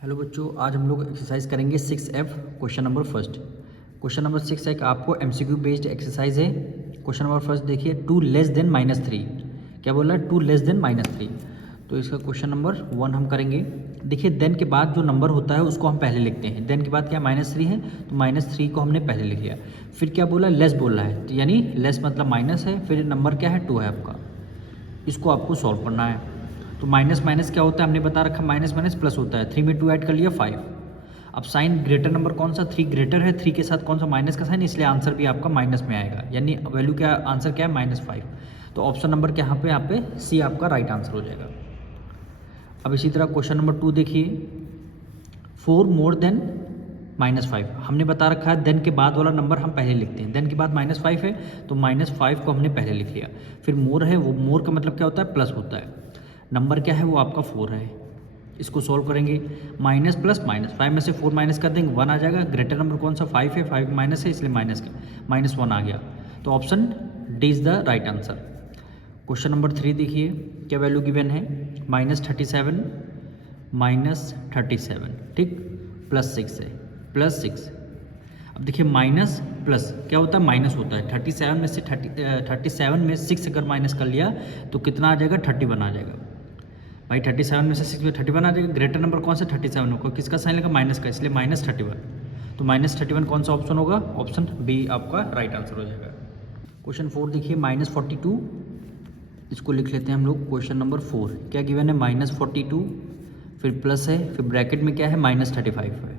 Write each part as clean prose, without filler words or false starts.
Hello बच्चों, आज हम लोग एक्सरसाइज करेंगे 6F question number first. Question number 6 एक आपको MCQ बेस्ड एक्सरसाइज है। क्वेश्चन नंबर फर्स्ट देखिए, 2 लेस देन -3। क्या बोला है? 2 लेस देन -3। तो इसका क्वेश्चन नंबर 1 हम करेंगे। देखिए, देन के बाद जो नंबर होता है उसको हम पहले लिखते हैं। देन के बाद क्या -3 है, तो -3 को हमने पहले लिख लिया। फिर क्या बोला? लेस बोल रहा है, तो यानी लेस मतलब माइनस है, फिर नंबर क्या है? 2 है आपका। इसको आपको सॉल्व करना है। तो माइनस माइनस क्या होता है हमने बता रखा, माइनस माइनस प्लस होता है। 3 में 2 ऐड कर लिया 5। अब साइन ग्रेटर नंबर कौन सा? 3 ग्रेटर है, 3 के साथ कौन सा? माइनस का साइन, इसलिए आंसर भी आपका माइनस में आएगा। यानी वैल्यू क्या, आंसर क्या है? -5। तो ऑप्शन नंबर क्या यहाँ पे सी आपका राइट आंसर हो जाएगा। अब इसी तरह क्वेश्चन नंबर 2 देखिए, 4 मोर देन -5। हमने बता रखा है देन के बाद वाला नंबर हम पहले लिखते हैं। देन के बाद -5 है, तो -5 को हमने पहले लिख लिया। फिर मोर है, वो मोर का मतलब क्या होता है? प्लस होता है। नंबर क्या है? वो आपका 4 है। इसको सॉल्व करेंगे, माइनस प्लस माइनस, 5 में से 4 माइनस कर देंगे, 1 आ जाएगा। ग्रेटर नंबर कौन सा? 5 है, 5 माइनस है, इसलिए -1 आ गया। तो option D is the right answer. Question number 3 देखिए, क्या वैल्यू गिवन है? -37 -37, ठीक, +6 है, +6। अब देखिए, माइनस प्लस क्या होता है? माइनस होता है। 37 में से 37 में 6 अगर माइनस कर लिया तो कितना आ जाएगा? 31 आ जाएगा। भाई 37 में से 6 में 31 आ जाएगा। ग्रेटर नंबर कौन सा? 37 होगा। किसका साइन लगा? माइनस का, इसलिए -31। तो -31 कौन सा ऑप्शन होगा? ऑप्शन बी आपका राइट आंसर हो जाएगा। क्वेश्चन 4 देखिए, -42। इसको लिख लेते हैं हम लोग। क्वेश्चन नंबर 4 क्या गिवन है? -42, फिर प्लस है, फिर ब्रैकेट में क्या है? -35 है।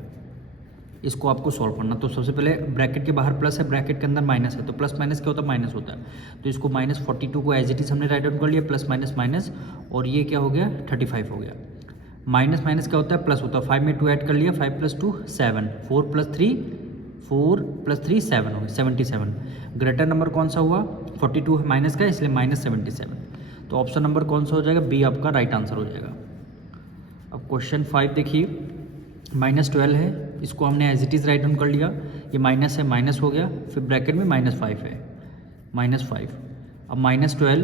इसको आपको सॉल्व करना। तो सबसे पहले ब्रैकेट के बाहर प्लस है, ब्रैकेट के अंदर माइनस है, तो प्लस माइनस क्या होता है? माइनस होता है। तो इसको -42 को एज इट इज हमने राइट डाउन कर लिया, प्लस माइनस माइनस, और ये क्या हो गया? 35 हो गया। माइनस माइनस क्या होता है? प्लस होता है। 5 में 2 ऐड कर लिया, 5 + 2 7, 4 + 3 7 हो गया, 77। ग्रेटर नंबर कौन सा हुआ? 42 है, माइनस का, इसलिए -77। तो ऑप्शन नंबर कौन सा हो जाएगा? बी आपका राइट आंसर हो जाएगा। अब क्वेश्चन 5 देखिए, -12 है, इसको हमने as it is write down कर लिया। ये माइनस है, माइनस हो गया, फिर ब्रैकेट में -5 है, -5। अब -12,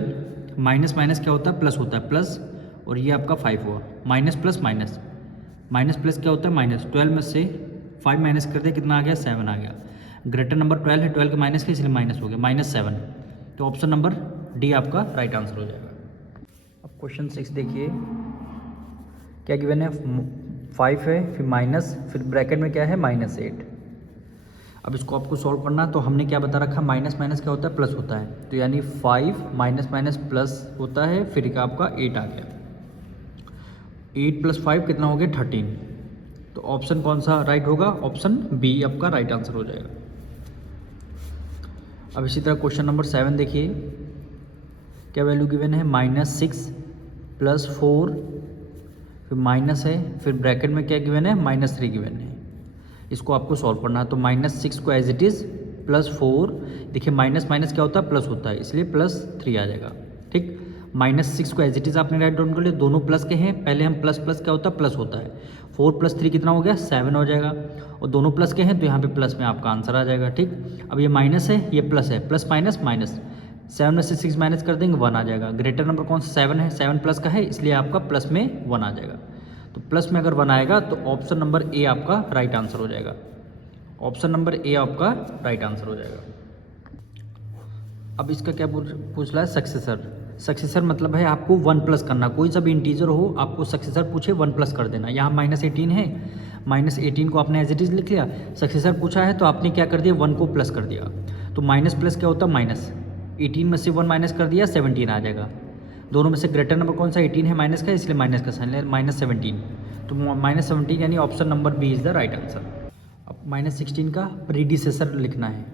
माइनस माइनस क्या होता है? प्लस होता है, प्लस, और ये आपका 5 हुआ। Minus plus minus, minus plus क्या होता है? माइनस। 12 में से 5 माइनस कर दे, कितना आ गया? 7 आ गया। ग्रेटर नंबर 12 है, 12 का माइनस का, इसलिए माइनस हो गया, -7। तो ऑप्शन नंबर डी आपका राइट आंसर हो जाएगा। अब क्वेश्चन 6 देखिए, क्या गिवन है? 5 है, फिर माइनस, फिर ब्रैकेट में क्या है? -8। अब इसको आपको सॉल्व करना। तो हमने क्या बता रखा? माइनस माइनस क्या होता है? प्लस होता है। तो यानी 5 माइनस माइनस प्लस होता है, फिर का आपका 8 आ गया। 8 + 5 कितना हो गया? 13। तो ऑप्शन कौन सा राइट होगा? ऑप्शन बी आपका राइट आंसर हो जाएगा। अब इसी तरह क्वेश्चन नंबर 7 देखिए, क्या वैल्यू गिवन है? -6 + 4, फिर माइनस है, फिर ब्रैकेट में क्या गिवन है? -3 गिवन है। इसको आपको सॉल्व करना है। तो -6 को एज इट इज़, +4, देखिए माइनस माइनस क्या होता है? प्लस होता है, इसलिए +3 आ जाएगा, ठीक। -6 को एज इट इज़ आपने राइट डाउन कर लिया। दोनों प्लस के हैं, पहले हम प्लस प्लस क्या होता है? प्लस होता है। 4 + 3 कितना हो गया? 7 हो जाएगा, और दोनों प्लस के हैं, तो यहाँ पे प्लस में आपका आंसर आ जाएगा, ठीक। अब ये माइनस है, ये प्लस है, प्लस माइनस माइनस, 7 में से 6 माइनस कर देंगे, 1 आ जाएगा। ग्रेटर नंबर कौन सा? 7 है, 7 प्लस का है, इसलिए आपका प्लस में 1 आ जाएगा। तो प्लस में अगर 1 आएगा तो ऑप्शन नंबर ए आपका राइट आंसर हो जाएगा। ऑप्शन नंबर ए आपका राइट आंसर हो जाएगा। अब इसका क्या पूछ रहा है? सक्सेसर। सक्सेसर मतलब है आपको 1 प्लस करना। कोई सा भी इंटीजर हो, आपको सक्सेसर पूछे 1 प्लस कर देना। यहाँ -18 है, -18 को आपने एज इट इज़ लिख लिया। सक्सेसर पूछा है तो आपने क्या कर दिया? 1 को प्लस कर दिया। तो माइनस प्लस क्या होता है? माइनस। 18 में से 1 माइनस कर दिया, 17 आ जाएगा। दोनों में से ग्रेटर नंबर कौन सा? 18 है, माइनस का, इसलिए माइनस का साइन -17। तो -17 यानी option number B is the right answer. अब -16 का प्रीडिसेसर लिखना है।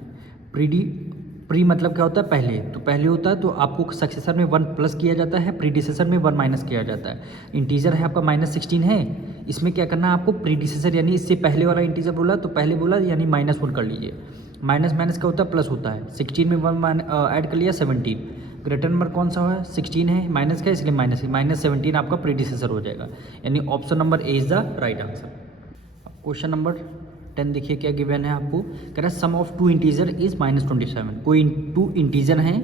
प्री मतलब क्या होता है? पहले। तो पहले होता है तो आपको सक्सेसर में 1 प्लस किया जाता है, प्रीडिसेसर में 1 माइनस किया जाता है। इंटीजर है आपका -16 है, इसमें क्या करना है आपको? प्रीडिसेसर यानी इससे पहले वाला इंटीजर बोला तो पहले बोला, यानी -1 कर लीजिए। माइनस माइनस क्या होता है? प्लस होता है। 16 में 1 ऐड कर लिया, 17। ग्रेटर नंबर कौन सा है? 16 है, माइनस का, इसलिए -17 आपका प्रीडिसेसर हो जाएगा। यानी option number A is the right answer. Question number 10 देखिए, क्या गिवन है आपको? कह रहा है सम ऑफ 2 इंटीजर इज -27। कोई 2 इंटीजर हैं,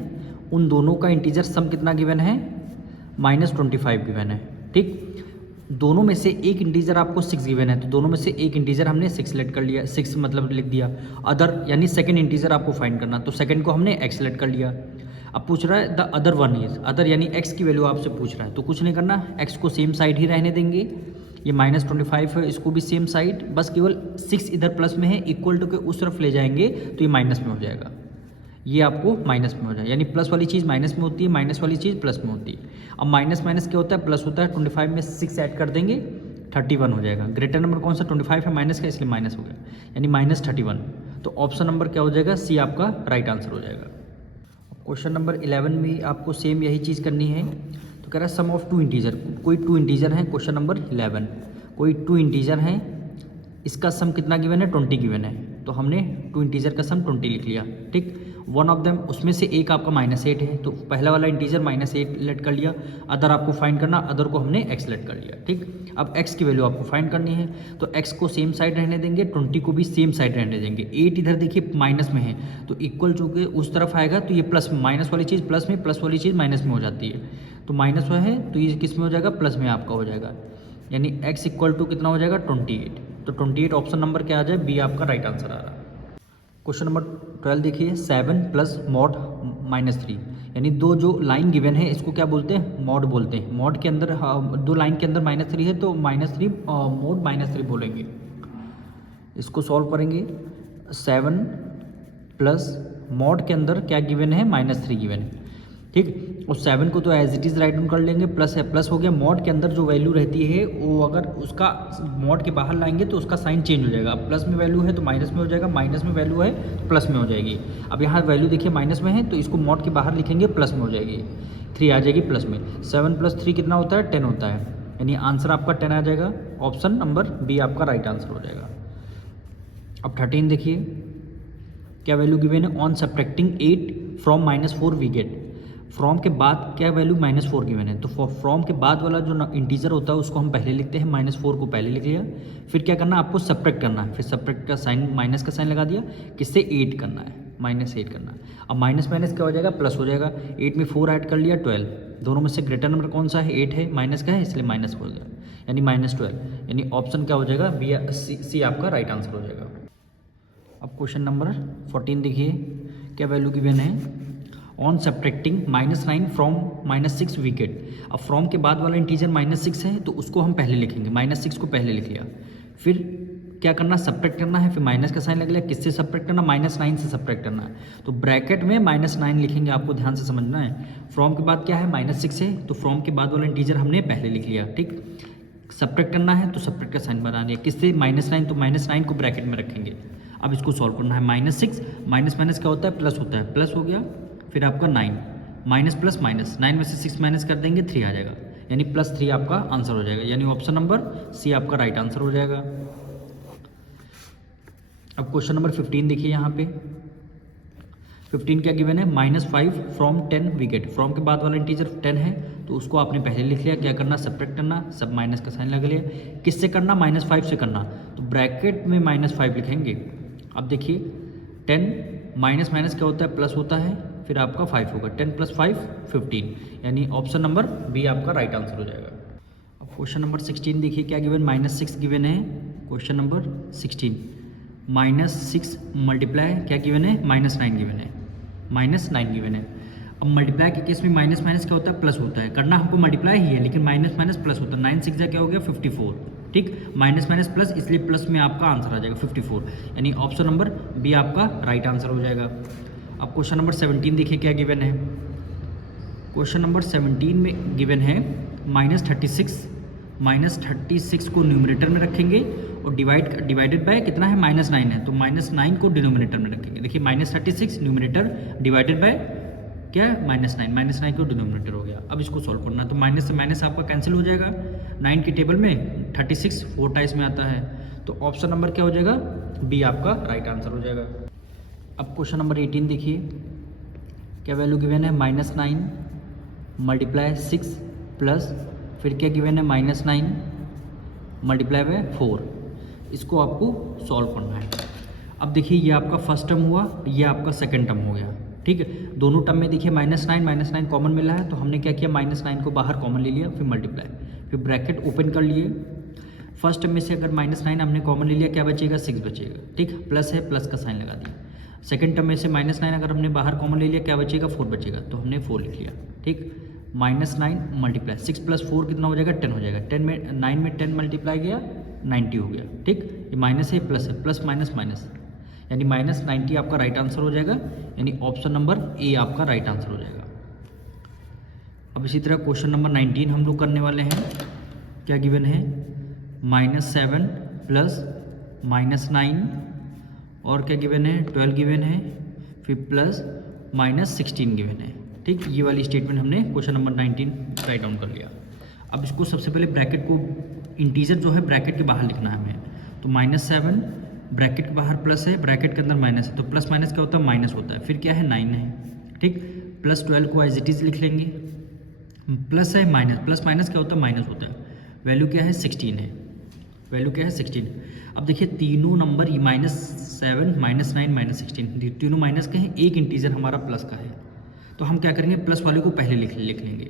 उन दोनों का इंटीजर सम कितना गिवन है? -25 गिवन है, ठीक। दोनों में से एक इंटीजर आपको 6 गिवन है, तो दोनों में से एक इंटीजर हमने 6 सेलेक्ट कर लिया, 6 मतलब लिख दिया। अदर यानी सेकंड इंटीजर आपको फाइंड करना, तो सेकंड को हमने x सेलेक्ट कर लिया। अब पूछ रहा है the other one is, other यानी x की वैल्यू आपसे पूछ रहा है, तो कुछ नहीं करना, x को सेम साइड ही रहने देंगे। ये -25 है, इसको भी सेम साइड, बस केवल 6 इधर प्लस में है, इक्वल टू के उस तरफ ले जाएंगे तो ये माइनस में हो जाएगा, ये आपको माइनस में हो जाए, यानी प्लस वाली चीज़ माइनस में होती है, माइनस वाली चीज़ प्लस में होती है। अब माइनस माइनस क्या होता है, प्लस होता है। 25 में 6 ऐड कर देंगे, 31 हो जाएगा। ग्रेटर नंबर कौन सा, 25 है, माइनस का, इसलिए माइनस हो गया, यानी -31। तो ऑप्शन नंबर क्या हो जाएगा, सी आपका राइट आंसर हो जाएगा। क्वेश्चन नंबर 11 में आपको सेम यही चीज़ करनी है। तो कह रहा है सम ऑफ 2 इंटीजर, कोई 2 इंटीजर है, क्वेश्चन नंबर 11, कोई 2 इंटीजर है, इसका सम कितना गिवन है, 20 गिवन है, तो हमने 2 इंटीजर का सम 20 लिख लिया, ठीक। वन ऑफ देम, उसमें से एक आपका -8 है, तो पहला वाला इंटीजर -8 सेलेक्ट कर लिया। अदर आपको फाइंड करना, अदर को हमने x सेलेक्ट कर लिया, ठीक। अब x की वैल्यू आपको फाइंड करनी है, तो x को सेम साइड रहने देंगे, 20 को भी सेम साइड रहने देंगे। 8 इधर देखिए माइनस में है, तो इक्वल जो कि उस तरफ आएगा तो ये प्लस, माइनस वाली चीज़ प्लस में, प्लस वाली चीज़ माइनस में हो जाती है, तो माइनस में है तो ये किस में हो जाएगा, प्लस में आपका हो जाएगा, यानी x इक्वल टू कितना हो जाएगा, 28। तो 28 ऑप्शन नंबर क्या आ जाए, बी आपका राइट आंसर आ रहा है। क्वेश्चन नंबर 12 देखिए, 7 प्लस मॉड -3, यानी दो जो लाइन गिवन है इसको क्या बोलते हैं, मॉड बोलते हैं। मॉड के अंदर दो लाइन के अंदर -3 है, तो -3 मॉड -3 बोलेंगे। इसको सॉल्व करेंगे, 7 प्लस मॉड के अंदर क्या गिवन है, -3 गिवन है, ठीक। और 7 को तो as it is write down कर लेंगे, प्लस है, प्लस हो गया। मॉड के अंदर जो वैल्यू रहती है वो अगर उसका मॉड के बाहर लाएंगे तो उसका साइन चेंज हो जाएगा। प्लस में वैल्यू है तो माइनस में हो जाएगा, माइनस में वैल्यू है तो प्लस में हो जाएगी। अब यहाँ वैल्यू देखिए माइनस में है, तो इसको मॉड के बाहर लिखेंगे, प्लस में हो जाएगी, 3 आ जाएगी प्लस में। 7 + 3 कितना होता है, 10 होता है, यानी आंसर आपका 10 आ जाएगा। ऑप्शन नंबर बी आपका राइट आंसर हो जाएगा। अब 13 देखिए, क्या वैल्यू गिवन है, on subtracting 8 from -4 we get. From के बाद क्या वैल्यू, -4 गिवन है, तो फ्रॉम के बाद वाला जो इंटीजर होता है उसको हम पहले लिखते हैं, -4 को पहले लिख लिया। फिर क्या करना है, आपको सब्ट्रैक्ट करना है, फिर सब्ट्रैक्ट का साइन, माइनस का साइन लगा दिया, किससे, 8 करना है, -8 करना है। अब माइनस माइनस क्या हो जाएगा, प्लस हो जाएगा। 8 में 4 ऐड कर लिया, 12। दोनों में से ग्रेटर नंबर कौन सा है, 8 है, माइनस का है इसलिए माइनस हो गया, यानी -12, यानी ऑप्शन क्या हो जाएगा, बी, सी आपका राइट आंसर हो जाएगा। अब क्वेश्चन नंबर 14 देखिए, क्या वैल्यू गिवन है, on subtracting -9 from -6 we get. अब फ्रॉम के बाद वाला इंटीजर -6 है, तो उसको हम पहले लिखेंगे, -6 को पहले लिख लिया। फिर क्या करना, सब्ट्रैक्ट करना है, फिर माइनस का साइन लग लिया, किससे सब्ट्रैक्ट करना, -9 से सब्ट्रैक्ट करना है, तो ब्रैकेट में -9 लिखेंगे, आपको ध्यान से समझना है। फ्रॉम के बाद क्या है, -6 है, तो फ्रॉम के बाद वाला इंटीजर हमने पहले लिख लिया, ठीक। सब्ट्रैक्ट करना है तो सब्ट्रैक्ट का साइन बना दिया, किससे, -9, तो -9 को ब्रैकेट में रखेंगे। अब इसको सॉल्व करना है, -6 माइनस माइनस क्या होता है, प्लस होता है, प्लस हो गया, फिर आपका 9, माइनस प्लस माइनस, 9 में से 6 माइनस कर देंगे, 3 आ जाएगा, यानी +3 आपका आंसर हो जाएगा, यानी ऑप्शन नंबर सी आपका राइट आंसर हो जाएगा। अब क्वेश्चन नंबर 15 देखिए, यहाँ पे 15 क्या गिवन है, -5 फ्रॉम 10 वी गेट। फ्रॉम के बाद वाला इंटीजर 10 है, तो उसको आपने पहले लिख लिया, क्या करना, सब्ट्रैक्ट करना, सब माइनस का साइन लगा लिया, किससे करना, -5 से करना, तो ब्रैकेट में -5 लिखेंगे। अब देखिए 10 माइनस माइनस क्या होता है, प्लस होता है, फिर आपका 5 होगा, 10 + 5 15, यानी ऑप्शन नंबर बी आपका राइट आंसर हो जाएगा। अब क्वेश्चन नंबर 16 देखिए, क्या गिवन, -6 गिवन है। क्वेश्चन नंबर 16, -6 मल्टीप्लाई क्या गिवन है, -9 गिवन है, -9 गिवन है। अब मल्टीप्लाई के केस में माइनस माइनस क्या होता है, प्लस होता है, करना हमको मल्टीप्लाई ही है, लेकिन माइनस माइनस प्लस होता है। 9 6 क्या हो गया, 54, ठीक। माइनस माइनस प्लस, इसलिए प्लस में आपका आंसर आ जाएगा 54, यानी ऑप्शन नंबर बी आपका राइट आंसर हो जाएगा। अब क्वेश्चन नंबर 17 देखिए, क्या गिवन है। क्वेश्चन नंबर 17 में गिवन है -36 को न्यूमरेटर में रखेंगे और डिवाइडेड बाय कितना है, -9 है, तो -9 को डिनोमिनेटर में रखेंगे। देखिए -36 न्यूमरेटर डिवाइडेड बाय क्या है, -9 को डिनोमिनेटर हो गया। अब इसको सॉल्व करना है, तो माइनस से माइनस आपका कैंसिल हो जाएगा। 9 की टेबल में 36 4 टाइम्स में आता है, तो ऑप्शन नंबर क्या हो जाएगा, बी आपका राइट आंसर हो जाएगा। अब क्वेश्चन नंबर 18 देखिए, क्या वैल्यू गिवन है, -9 मल्टीप्लाई 6 प्लस फिर क्या गिवन है, -9 मल्टीप्लाई बाय 4। इसको आपको सॉल्व करना है। अब देखिए ये आपका फर्स्ट टर्म हुआ, ये आपका सेकंड टर्म हो गया, ठीक है। दोनों टर्म में देखिए -9 कॉमन मिला है, तो हमने क्या किया, -9 को बाहर कॉमन ले लिया, फिर मल्टीप्लाई, फिर ब्रैकेट ओपन कर लिए, फर्स्ट टर्म में से अगर -9 हमने कॉमन ले लिया, क्या बचेगा 6 बचेगा, ठीक, प्लस है, प्लस का साइन लगा दिया। सेकंड टर्म में से -9 अगर हमने बाहर कॉमन ले लिया, क्या बचेगा 4 बचेगा, तो हमने 4 लिख लिया, ठीक। -9 मल्टीप्लाई 6 + 4 कितना हो जाएगा 10 हो जाएगा, 10 में 9 में 10 मल्टीप्लाई गया 90 हो गया, ठीक। ये माइनस है, प्लस है, प्लस माइनस माइनस, यानी -90 आपका राइट आंसर हो जाएगा, यानी ऑप्शन नंबर ए आपका राइट आंसर हो जाएगा। अब इसी तरह क्वेश्चन नंबर 19 हम लोग करने वाले हैं। क्या गिवन है, -7 प्लस -9 और क्या गिवन है 12 गिवन है, फिर प्लस -16 गिवन है, ठीक। ये वाली स्टेटमेंट हमने क्वेश्चन नंबर 19 राइट डाउन कर लिया। अब इसको सबसे पहले ब्रैकेट को, इंटीजर जो है ब्रैकेट के बाहर लिखना है हमें, तो -7 ब्रैकेट के बाहर प्लस है, ब्रैकेट के अंदर माइनस है, तो प्लस माइनस क्या होता है माइनस होता है, फिर क्या है 9 है, ठीक। +12 को एज इट इज़ लिख लेंगे, प्लस है माइनस, प्लस माइनस क्या होता है माइनस होता है, वैल्यू क्या है 16 है, वैल्यू क्या है 16। अब देखिए तीनों नंबर ये -7 -9 -16 तीनों माइनस के हैं, एक इंटीजर हमारा प्लस का है, तो हम क्या करेंगे प्लस वाले को पहले लिख लेंगे,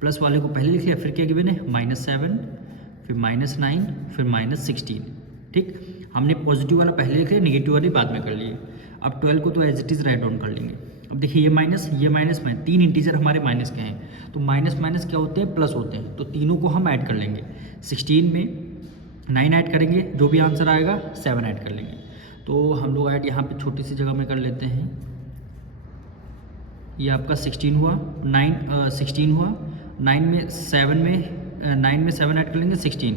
प्लस वाले को पहले लिख लिया, फिर क्या गिवन है -7 फिर -9 फिर -16, ठीक। हमने पॉजिटिव वाला पहले लिख लिया, नेगेटिव वाली बाद में कर लिए। अब 12 को तो as it is write down कर लेंगे। अब देखिए ये माइनस माइनस, तीन इंटीजर हमारे माइनस के हैं, तो माइनस माइनस क्या होते हैं प्लस होते हैं, तो तीनों को हम ऐड कर लेंगे। 16 में 9 ऐड करेंगे, जो भी आंसर आएगा 7 ऐड कर लेंगे। तो हम लोग ऐड यहाँ पे छोटी सी जगह में कर लेते हैं, ये आपका 16 हुआ, 16 हुआ, 9 में 7 ऐड कर लेंगे, 16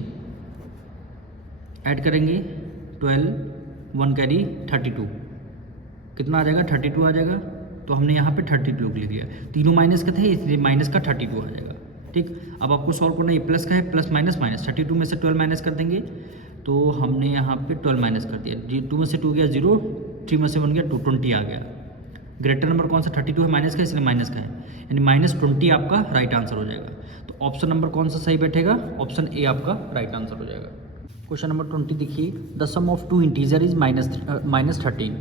ऐड करेंगे, 12 1 कैरी 32, कितना आ जाएगा 32 आ जाएगा, तो हमने यहाँ पे 32 लिख दिया, तीनों माइनस का थे इसलिए माइनस का 32 आ जाएगा, ठीक। अब आपको सॉल्व करना, ये प्लस का है, प्लस माइनस माइनस, 32 में से 12 माइनस कर देंगे, तो हमने यहाँ पे 12 माइनस कर दिया, 2 में से 2 गया 0, 3 में से 1 गया 2, 20 आ गया। ग्रेटर नंबर कौन सा 32 है, माइनस का, इसलिए माइनस का है, यानी -20 आपका राइट आंसर हो जाएगा। तो ऑप्शन नंबर कौन सा सही बैठेगा, ऑप्शन ए आपका राइट आंसर हो जाएगा। क्वेश्चन नंबर 20 देखिए, the sum of 2 integer is -13।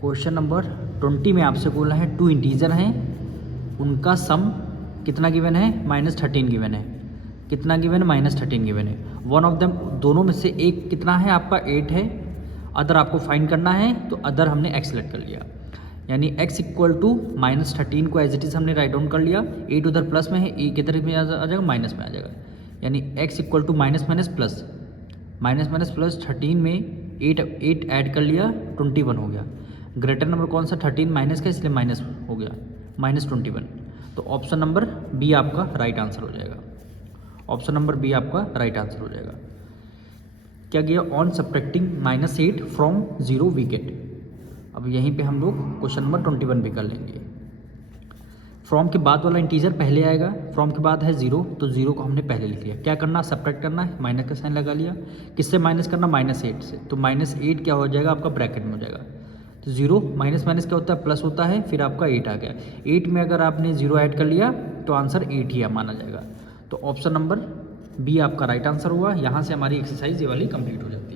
Question number 20 में आपसे बोला है 2 इंटीजर हैं, उनका सम कितना गिवन है -13 गिवन है, कितना गिवन है -13 गिवन है। वन ऑफ देम, दोनों में से एक कितना है आपका 8 है, अदर आपको फाइंड करना है, तो अदर हमने x सेलेक्ट कर लिया, यानी x = -13 को एज इट इज़ हमने राइट डाउन कर लिया, 8 उधर प्लस में है, ए किधर में आ जाएगा माइनस में आ जाएगा, यानी x = माइनस प्लस 13 में 8 ऐड कर लिया, 21 हो गया। ग्रेटर नंबर कौन सा 13 माइनस का, इसलिए माइनस हो गया, -21। तो ऑप्शन नंबर बी आपका राइट आंसर हो जाएगा, ऑप्शन नंबर बी आपका राइट आंसर हो जाएगा। क्या गया, on subtracting -8 from 0 we get. अब यहीं पे हम लोग क्वेश्चन नंबर 21 भी कर लेंगे। फ्रॉम के बाद वाला इंटीजर पहले आएगा, फ्रॉम के बाद है 0, तो 0 को हमने पहले लिख लिया। क्या करना, सब्ट्रैक्ट करना है, माइनस का साइन लगा लिया। किससे माइनस करना, -8 से, तो -8 क्या हो जाएगा आपका ब्रैकेट में हो जाएगा। तो 0 माइनस क्या होता है प्लस होता है, फिर आपका 8 आ गया। 8 में अगर आपने 0 ऐड कर लिया तो आंसर 8 ही माना जाएगा। तो ऑप्शन नंबर बी आपका राइट आंसर हुआ। यहाँ से हमारी एक्सरसाइज ये वाली कंप्लीट हो जाती है।